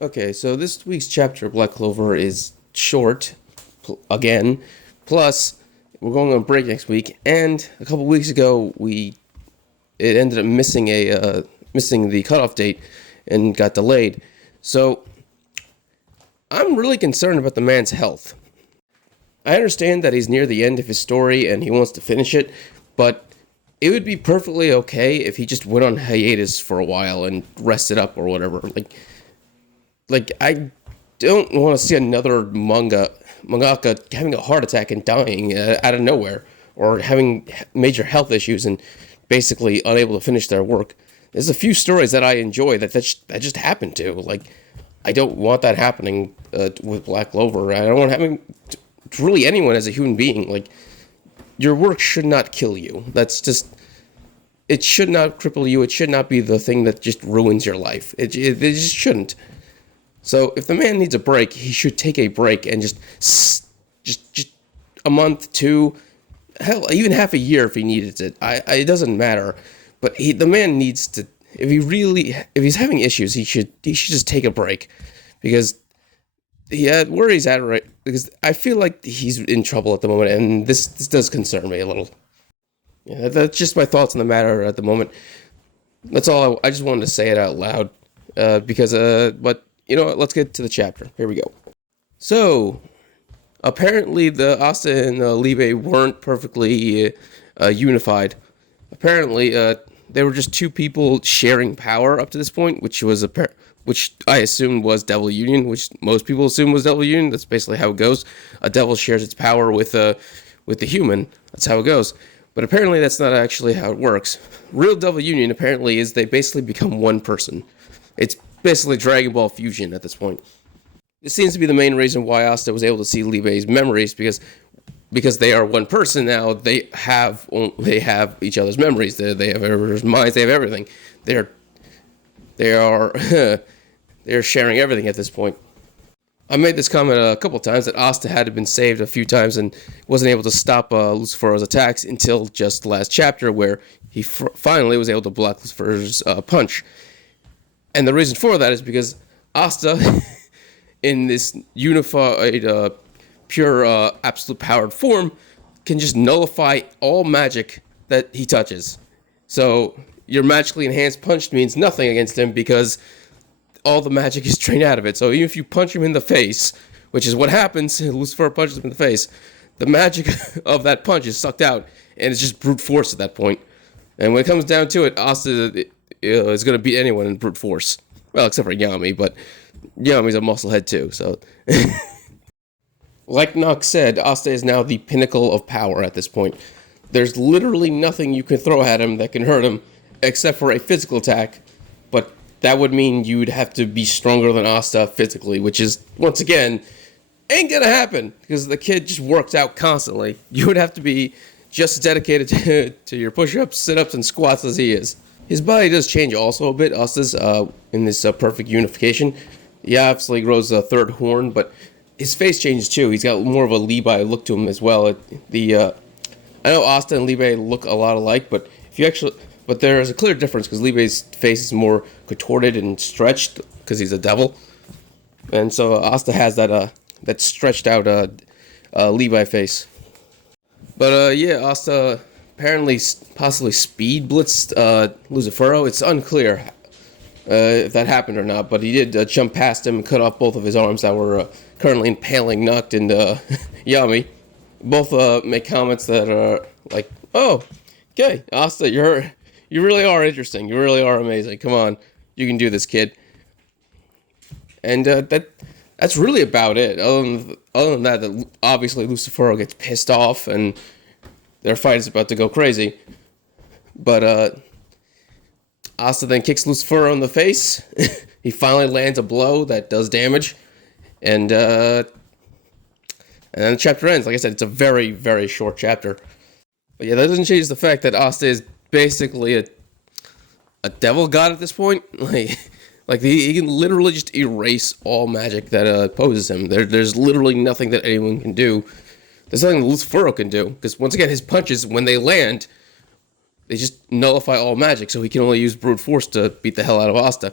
Okay, so this week's chapter of Black Clover is short, again. Plus, we're going on break next week, and a couple weeks ago it ended up missing the cutoff date and got delayed. So I'm really concerned about the man's health. I understand that he's near the end of his story and he wants to finish it, but it would be perfectly okay if he just went on hiatus for a while and rested up or whatever. Like I don't want to see another mangaka having a heart attack and dying out of nowhere, or having major health issues and basically unable to finish their work. There's a few stories that I enjoy that just happened to. Like, I don't want that happening with Black Clover. I don't want having to really anyone as a human being. Like, your work should not kill you. That's just, it should not cripple you. It should not be the thing that just ruins your life. It just shouldn't. So if the man needs a break, he should take a break and just a month, two, hell, even half a year if he needed it. It doesn't matter, but the man needs to. If he's having issues, he should just take a break, because where he's at, right? Because I feel like he's in trouble at the moment, and this does concern me a little. Yeah, that's just my thoughts on the matter at the moment. That's all. I just wanted to say it out loud, but you know what? Let's get to the chapter. Here we go. So, apparently the Asta and Libe weren't perfectly unified. Apparently, they were just two people sharing power up to this point, which I assumed was Devil Union, which most people assume was Devil Union. That's basically how it goes. A devil shares its power with the human. That's how it goes. But apparently that's not actually how it works. Real Devil Union apparently is they basically become one person. It's basically Dragon Ball Fusion at this point. This seems to be the main reason why Asta was able to see Libe's memories, because they are one person now. They have each other's memories. They have everyone's minds. They have everything. They are they're sharing everything at this point. I made this comment a couple times that Asta had been saved a few times and wasn't able to stop Lucifero's attacks until just the last chapter, where he finally was able to block Lucifer's punch. And the reason for that is because Asta, in this unified, pure, absolute powered form, can just nullify all magic that he touches. So your magically enhanced punch means nothing against him, because all the magic is drained out of it. So even if you punch him in the face, which is what happens, Lucifer punches him in the face, the magic of that punch is sucked out, and it's just brute force at that point. And when it comes down to it, Asta is going to beat anyone in brute force. Well, except for Yami, but Yami's a musclehead too, so. Like Nox said, Asta is now the pinnacle of power at this point. There's literally nothing you can throw at him that can hurt him, except for a physical attack, but that would mean you'd have to be stronger than Asta physically, which is, once again, ain't gonna happen, because the kid just works out constantly. You would have to be just as dedicated to your push-ups, sit-ups, and squats as he is. His body does change also a bit. Asta's in this perfect unification. He obviously grows a third horn, but his face changes too. He's got more of a Levi look to him as well. I know Asta and Libe look a lot alike, but there is a clear difference, because Libe's face is more contorted and stretched because he's a devil, and so Asta has that stretched out Levi face. But Asta apparently possibly speed blitzed Lucifero. It's unclear if that happened or not, but he did jump past him and cut off both of his arms that were currently impaling Nuct and Yami. Both make comments that are like, "Oh, okay, Asta, you really are interesting. You really are amazing. Come on, you can do this, kid." And that's really about it. Other than that, obviously Lucifero gets pissed off and their fight is about to go crazy. But Asta then kicks Lucifero in the face. He finally lands a blow that does damage, and then the chapter ends. Like I said, it's a very, very short chapter. But yeah, that doesn't change the fact that Asta is basically a devil god at this point. Like he can literally just erase all magic that opposes him. There's literally nothing that anyone can do. There's nothing Lucifero can do, because once again, his punches, when they land, they just nullify all magic, so he can only use brute force to beat the hell out of Asta.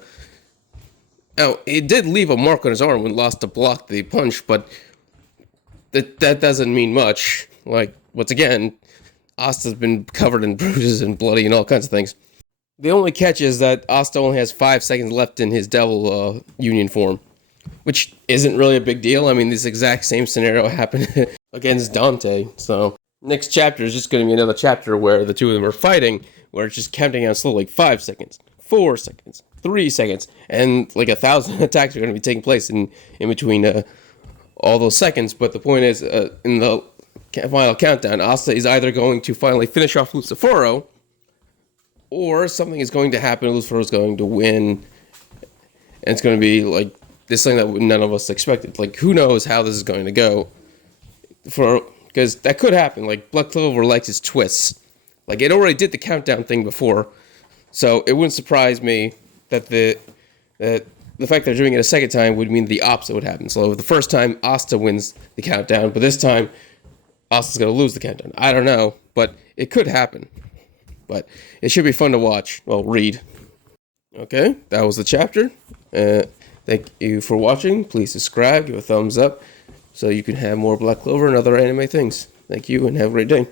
Now, it did leave a mark on his arm when Asta blocked the punch, but that doesn't mean much. Like, once again, Asta's been covered in bruises and bloody and all kinds of things. The only catch is that Asta only has 5 seconds left in his Devil Union form, which isn't really a big deal. I mean, this exact same scenario happened against Dante, so next chapter is just going to be another chapter where the two of them are fighting, where it's just counting down slowly, like 5 seconds, 4 seconds, 3 seconds, and like 1,000 attacks are going to be taking place in between all those seconds. But the point is, in the final countdown, Asta is either going to finally finish off Lucifero, or something is going to happen. Lucifero is going to win, and it's going to be like this thing that none of us expected. Like, who knows how this is going to go? Because that could happen. Like, Black Clover likes his twists. Like, it already did the countdown thing before, so it wouldn't surprise me that the fact they're doing it a second time would mean the opposite would happen. So the first time, Asta wins the countdown, but this time, Asta's going to lose the countdown. I don't know, but it could happen. But it should be fun to watch. Well, read. Okay, that was the chapter. Thank you for watching. Please subscribe, give a thumbs up, so you can have more Black Clover and other anime things. Thank you, and have a great day.